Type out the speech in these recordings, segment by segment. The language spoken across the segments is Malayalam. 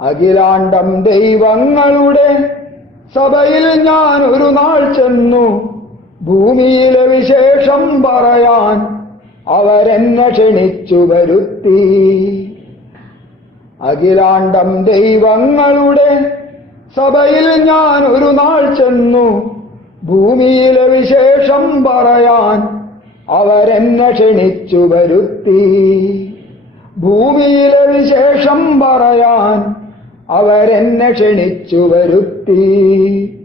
അഖിലാണ്ടം ദൈവങ്ങളുടെ സഭയിൽ ഞാൻ ഒരു നാൾ ചെന്നു ഭൂമിയിലെ വിശേഷം പറയാൻ അവരെന്നെ ക്ഷണിച്ചു വരുത്തി. അഖിലാണ്ടം ദൈവങ്ങളുടെ സഭയിൽ ഞാൻ ഒരു നാൾ ചെന്നു ഭൂമിയിലെ വിശേഷം പറയാൻ അവരെന്നെ ക്ഷണിച്ചു വരുത്തി. ഭൂമിയിലെ വിശേഷം പറയാൻ അവരെന്നെ ക്ഷണിച്ചു വരുത്തി.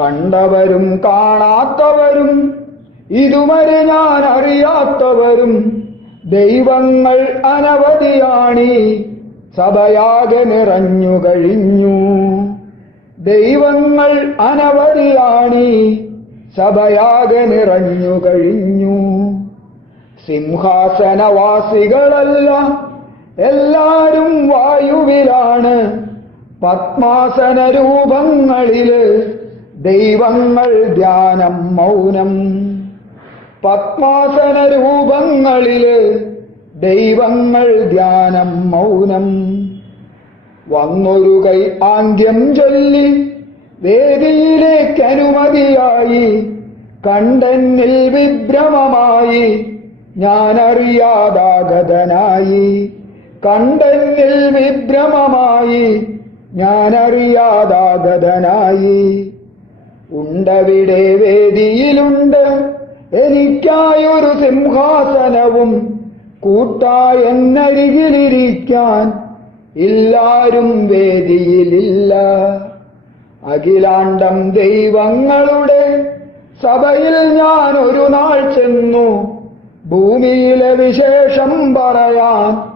കണ്ടവരും കാണാത്തവരും ഇതുവരെ ഞാൻ അറിയാത്തവരും ദൈവങ്ങൾ അനവധിയാണീ സഭയാകെ നിറഞ്ഞു കഴിഞ്ഞു. ദൈവങ്ങൾ അനവധിയാണീ സഭയാകെ നിറഞ്ഞു കഴിഞ്ഞു. സിംഹാസനവാസികളല്ല എല്ലാരും വായുവിലാണ്. പത്മാസന രൂപങ്ങളിൽ ദൈവങ്ങൾ ധ്യാനം മൗനം. പത്മാസന രൂപങ്ങളിൽ ദൈവങ്ങൾ ധ്യാനം മൗനം. വന്നൊരു കൈ ആംഗ്യം ചൊല്ലി വേദിയിലേക്ക് അനുമതിയായി കണ്ടെന്നിൽ വിഭ്രമമായി ഞാനറിയാതാഗതനായി കണ്ടെന്നിൽ വിഭ്രമമായി ഞാനറിയാതാഗതനായി. ഉണ്ടവിടെ വേദിയിലുണ്ട്. എനിക്കായൊരു സിംഹാസനവും കൂട്ടായെന്നരികിലിരിക്കാൻ ഇല്ലാരും വേദിയിലില്ല. അഖിലാണ്ടം ദൈവങ്ങളുടെ സഭയിൽ ഞാൻ ഒരു നാൾ ചെന്നു. ഭൂമിയിലെ വിശേഷം പറയാൻ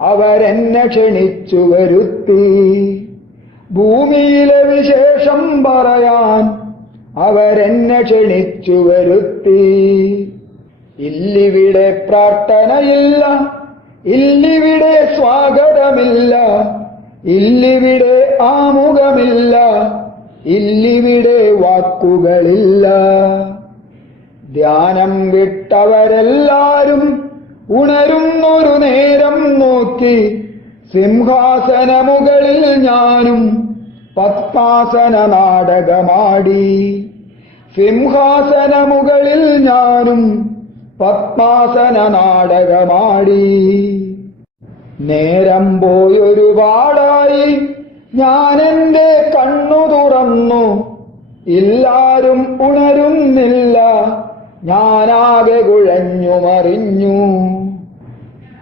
അവരെന്നെ ക്ഷണിച്ചു വരുത്തി. ഭൂമിയിലെ വിശേഷം പറയാൻ അവരെന്നെ ക്ഷണിച്ചു വരുത്തി. ഇല്ലിവിടെ പ്രാർത്ഥനയില്ല ഇല്ലിവിടെ സ്വാഗതമില്ല ഇല്ലിവിടെ ആമുഖമില്ല ഇല്ലിവിടെ വാക്കുകളില്ല. ധ്യാനം വിട്ടവരെല്ലാരും ഉണരുന്നൊരു നേരം നോക്കി സിംഹാസനമുകളിൽ ഞാനും പത്മാസന നാടകമാടി. സിംഹാസനമുകളിൽ ഞാനും പത്മാസന നാടകമാടി. നേരം പോയൊരുപാടായി ഞാൻ എന്റെ കണ്ണു തുറന്നു. എല്ലാരും ഉണരുന്നില്ല ഞാനാകെ കുഴഞ്ഞു മറിഞ്ഞു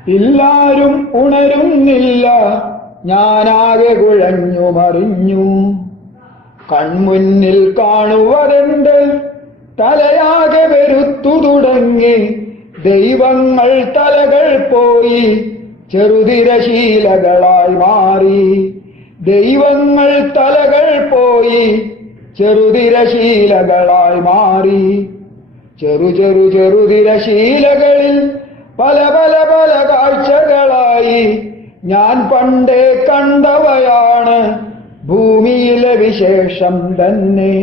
ഇല്ലാരും ഉണരുന്നില്ല. ഞാനാകെ കുഴഞ്ഞു മറിഞ്ഞു. കൺമുന്നിൽ കാണുവതെന്ത്? തലയാകെ വരുത്തു തുടങ്ങി. ദൈവങ്ങൾ തലകൾ പോയി. ചെറുതിരശീലകളായി മാറി. ദൈവങ്ങൾ തലകൾ പോയി. ചെറുതിരശീലകളായി മാറി. ചെറു ചെറു ചെറുതിരശീലകളിൽ പല പല ഞാൻ പണ്ടേ കണ്ടവയാണ് ഭൂമിയിലെ വിശേഷം തന്നെ.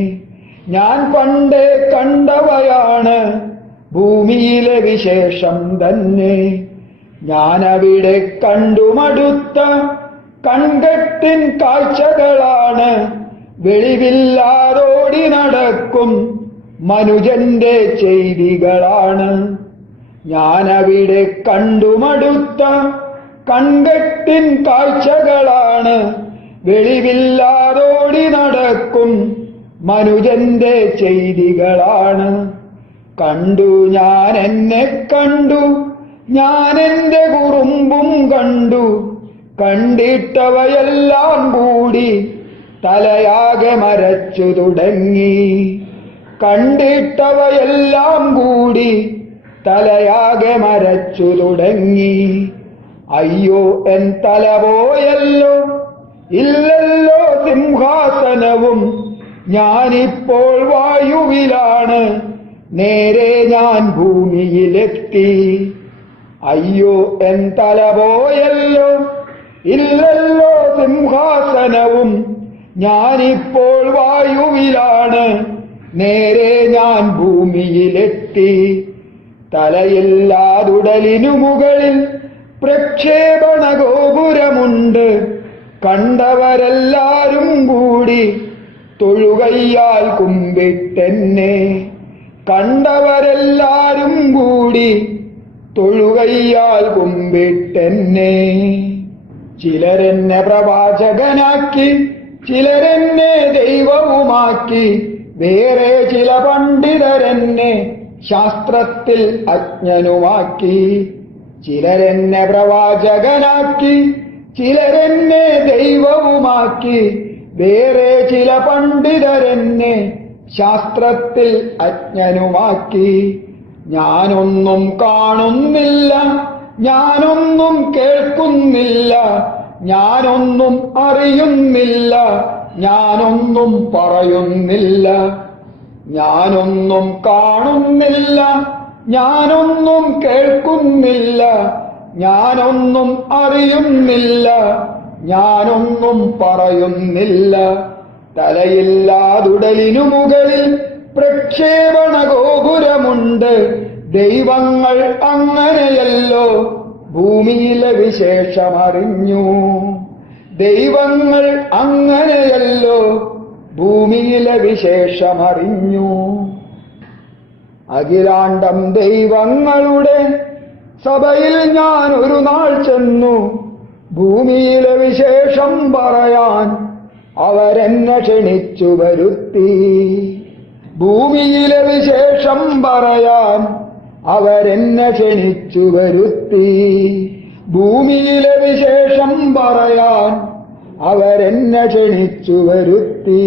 ഞാൻ പണ്ടേ കണ്ടവയാണ് ഭൂമിയിലെ വിശേഷം തന്നെ. ഞാൻ ഞാനവിടെ കണ്ടുമടുത്ത കൺകെട്ടിൻ കാഴ്ചകളാണ്. വെളിവില്ലാതോടി നടക്കും മനുജന്റെ ചെയ്തികളാണ്. അവിടെ കണ്ടുമടുത്ത കൺകെട്ടിൻ കാഴ്ചകളാണ്. വെളിവില്ലാതോടി നടക്കും മനുജന്റെ ചെയ്തികളാണ്. കണ്ടു ഞാൻ എന്നെ കണ്ടു ഞാൻ എന്റെ കുറുമ്പും കണ്ടു. കണ്ടിട്ടവയെല്ലാം കൂടി തലയാകെ മരച്ചു തുടങ്ങി. കണ്ടിട്ടവയെല്ലാം കൂടി തലയാകെ മരച്ചു തുടങ്ങി. അയ്യോ എൻ തല പോയല്ലോ. ഇല്ലല്ലോ സിംഹാസനവും. ഞാനിപ്പോൾ വായുവിലാണ്. നേരെ ഞാൻ ഭൂമിയിലെത്തി. അയ്യോ എൻ തല പോയല്ലോ. ഇല്ലല്ലോ സിംഹാസനവും. ഞാനിപ്പോൾ വായുവിലാണ്. നേരെ ഞാൻ ഭൂമിയിലെത്തി. തലയില്ലാതുടലിനു മുകളിൽ പ്രക്ഷേപണ ഗോപുരമുണ്ട്. കണ്ടവരെല്ലാരും കൂടി തൊഴുകയ്യാൽ കുമ്പിട്ടെന്നെ. കണ്ടവരെല്ലാരും കൂടി തൊഴുകയ്യാൽ കുമ്പിട്ടെന്നെ. ചിലരെന്നെ പ്രവാചകനാക്കി ചിലരെന്നെ ദൈവവുമാക്കി. വേറെ ചില പണ്ഡിതരെന്നെ ശാസ്ത്രത്തിൽ അജ്ഞനുമാക്കി. ചിലരെന്നെ പ്രവാചകനാക്കി ചിലരെന്നെ ദൈവവുമാക്കി. വേറെ ചില പണ്ഡിതരെന്നെ ശാസ്ത്രത്തിൽ അജ്ഞനുമാക്കി. ഞാനൊന്നും കാണുന്നില്ല ഞാനൊന്നും കേൾക്കുന്നില്ല ഞാനൊന്നും അറിയുന്നില്ല ഞാനൊന്നും പറയുന്നില്ല ഞാനൊന്നും കാണുന്നില്ല. ഞാനൊന്നും കേൾക്കുന്നില്ല. ഞാനൊന്നും അറിയുന്നില്ല. ഞാനൊന്നും പറയുന്നില്ല. തലയില്ലാതുടലിനു മുകളിൽ പ്രക്ഷേപണ ഗോപുരമുണ്ട് ദൈവങ്ങൾ അങ്ങനെയല്ലോ. ഭൂമിയിലെ വിശേഷമറിഞ്ഞു. ദൈവങ്ങൾ അങ്ങനെയല്ലോ. ഭൂമിയിലെ വിശേഷമറിഞ്ഞു. അഖിലാണ്ടം ദൈവങ്ങളുടെ സഭയിൽ ഞാൻ ഒരു നാൾ ചെന്നു. ഭൂമിയിലെ വിശേഷം പറയാൻ അവരെന്നെ ക്ഷണിച്ചു വരുത്തി. ഭൂമിയിലെ വിശേഷം പറയാൻ അവരെന്നെ ക്ഷണിച്ചു വരുത്തി. ഭൂമിയിലെ വിശേഷം പറയാൻ അവരെന്നെ ക്ഷണിച്ചു വരുത്തി.